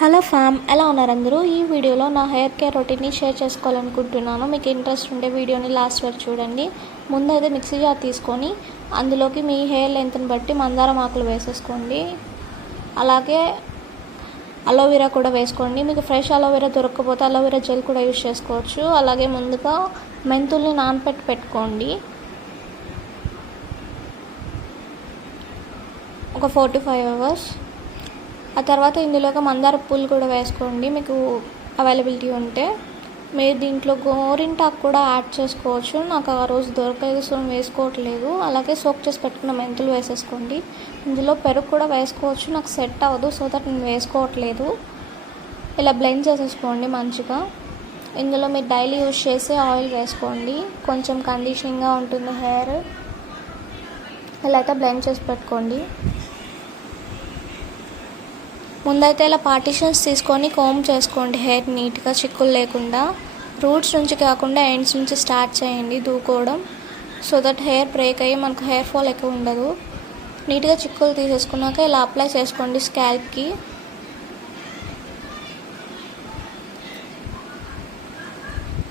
Hello ఫ్యామ్, ఎలా ఉన్నారు అందరూ? ఈ వీడియోలో నా హెయిర్ కేర్ రొటీన్ని షేర్ చేసుకోవాలనుకుంటున్నాను. మీకు ఇంట్రెస్ట్ ఉంటే వీడియోని లాస్ట్ వరకు చూడండి. ముందైతే మిక్సీ జార్ తీసుకొని అందులోకి మీ హెయిర్ లెంత్ని బట్టి మందారం ఆకులు వేసేసుకోండి. అలాగే అలోవెరా కూడా వేసుకోండి. మీకు ఫ్రెష్ అలోవెరా దొరకకపోతే అలోవెరా జెల్ కూడా యూజ్ చేసుకోవచ్చు. అలాగే ముందుగా మెంతుల్ని పెట్టుకోండి. ఒక 4 to 5 hours. ఆ తర్వాత ఇందులోకి మందార పూలు కూడా వేసుకోండి మీకు అవైలబిలిటీ ఉంటే. మీరు దీంట్లో గోరింటాకు కూడా యాడ్ చేసుకోవచ్చు. నాకు ఆ రోజు దొరకలేదు, సో వేసుకోవట్లేదు. అలాగే సోక్ చేసి పెట్టుకున్న మెంతులు వేసేసుకోండి. ఇందులో పెరుగు కూడా వేసుకోవచ్చు, నాకు సెట్ అవ్వదు, సో దట్ నేను వేసుకోవట్లేదు. ఇలా బ్లెండ్ చేసేసుకోండి మంచిగా. ఇందులో మీరు డైలీ యూజ్ చేసే ఆయిల్ వేసుకోండి, కొంచెం కండిషనింగ్గా ఉంటుంది హెయిర్. ఇలా అయితే బ్లెండ్ చేసి పెట్టుకోండి. ముందైతే ఇలా పార్టిషన్స్ తీసుకొని కోమ్ చేసుకోండి హెయిర్ నీట్గా, చిక్కులు లేకుండా. రూట్స్ నుంచి కాకుండా ఎండ్స్ నుంచి స్టార్ట్ చేయండి దూకోవడం, సో దట్ హెయిర్ బ్రేక్ అయ్యి మనకు హెయిర్ ఫాల్ ఎక్కువ ఉండదు. నీట్గా చిక్కులు తీసేసుకున్నాక ఇలా అప్లై చేసుకోండి స్కాల్ప్కి.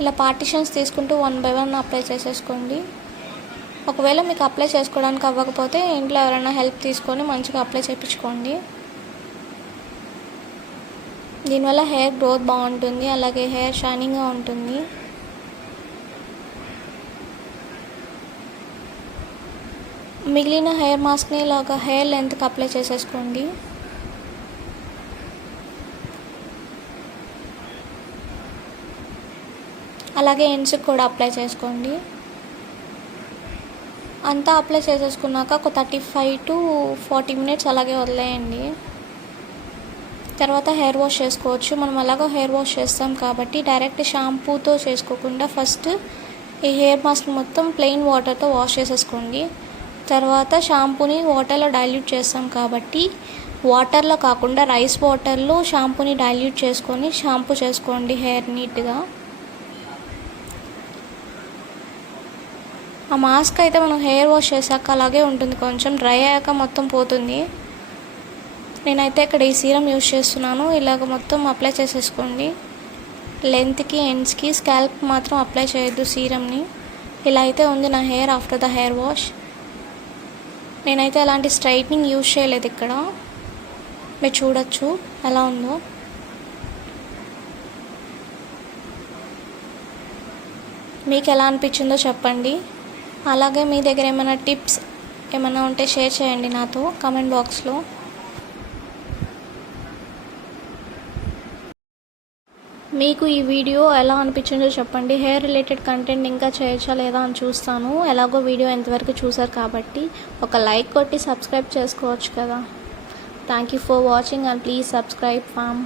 ఇలా పార్టిషన్స్ తీసుకుంటూ 1 by 1 అప్లై చేసేసుకోండి. ఒకవేళ మీకు అప్లై చేసుకోవడానికి అవ్వకపోతే ఇంట్లో ఎవరైనా హెల్ప్ తీసుకొని మంచిగా అప్లై చేయించుకోండి. దీనివల్ల హెయిర్ గ్రోత్ బాగుంటుంది, అలాగే హెయిర్ షైనింగ్గా ఉంటుంది. మిగిలిన హెయిర్ మాస్క్ని ఇలాగా హెయిర్ లెంత్కి అప్లై చేసేసుకోండి. అలాగే ఎండ్స్కి కూడా అప్లై చేసుకోండి. అంతా అప్లై చేసేసుకున్నాక ఒక 35 to 40 minutes అలాగే వదిలేయండి. తర్వాత హెయిర్ వాష్ చేసుకోవచ్చు. మనం అలాగో హెయిర్ వాష్ చేస్తాం కాబట్టి డైరెక్ట్ షాంపూతో చేసుకోకుండా ఫస్ట్ ఈ హెయిర్ మాస్క్ మొత్తం ప్లెయిన్ వాటర్తో వాష్ చేసేసుకోండి. తర్వాత షాంపూని వాటర్లో డైల్యూట్ చేస్తాం కాబట్టి వాటర్లో కాకుండా రైస్ వాటర్లో షాంపూని డైల్యూట్ చేసుకొని షాంపూ చేసుకోండి హెయిర్ నీట్గా. ఆ మాస్క్ అయితే మనం హెయిర్ వాష్ చేశాక అలాగే ఉంటుంది, కొంచెం డ్రై అయ్యాక మొత్తం పోతుంది. నేనైతే ఇక్కడ ఈ సీరం యూజ్ చేస్తున్నాను. ఇలాగ మొత్తం అప్లై చేసేసుకోండి లెంత్కి, ఎండ్స్కి. స్కాల్ప్ మాత్రం అప్లై చేయొద్దు సీరంని. ఇలా అయితే ఉంది నా hair after the hair wash. నేనైతే ఎలాంటి స్ట్రైట్నింగ్ యూజ్ చేయలేదు ఇక్కడ, మీరు చూడొచ్చు ఎలా ఉందో. మీకు ఎలా అనిపించిందో చెప్పండి. అలాగే మీ దగ్గర ఏమైనా టిప్స్ ఏమైనా ఉంటే షేర్ చేయండి నాతో కామెంట్ బాక్స్లో. మీకు ఈ వీడియో ఎలా అనిపించిందో చెప్పండి. హెయిర్ రిలేటెడ్ కంటెంట్ ఇంకా చేయొచ్చా లేదా అని చూస్తాను. ఎలాగో వీడియో ఎంతవరకు చూసారు కాబట్టి ఒక లైక్ కొట్టి సబ్స్క్రైబ్ చేసుకోవచ్చు కదా. Thank you for watching and please subscribe form.